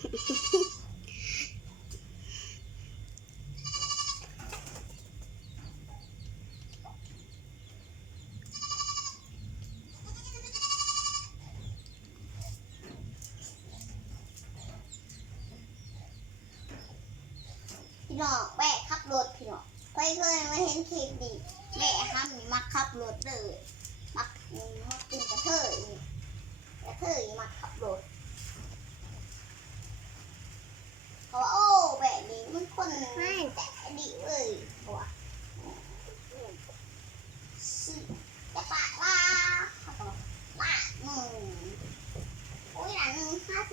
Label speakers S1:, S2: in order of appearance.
S1: พี่น้องแม่ขับรถพี่น้องเคยเคยมาเห็นคลิปดิแม่ห้ามมักขับรถเลย Khác.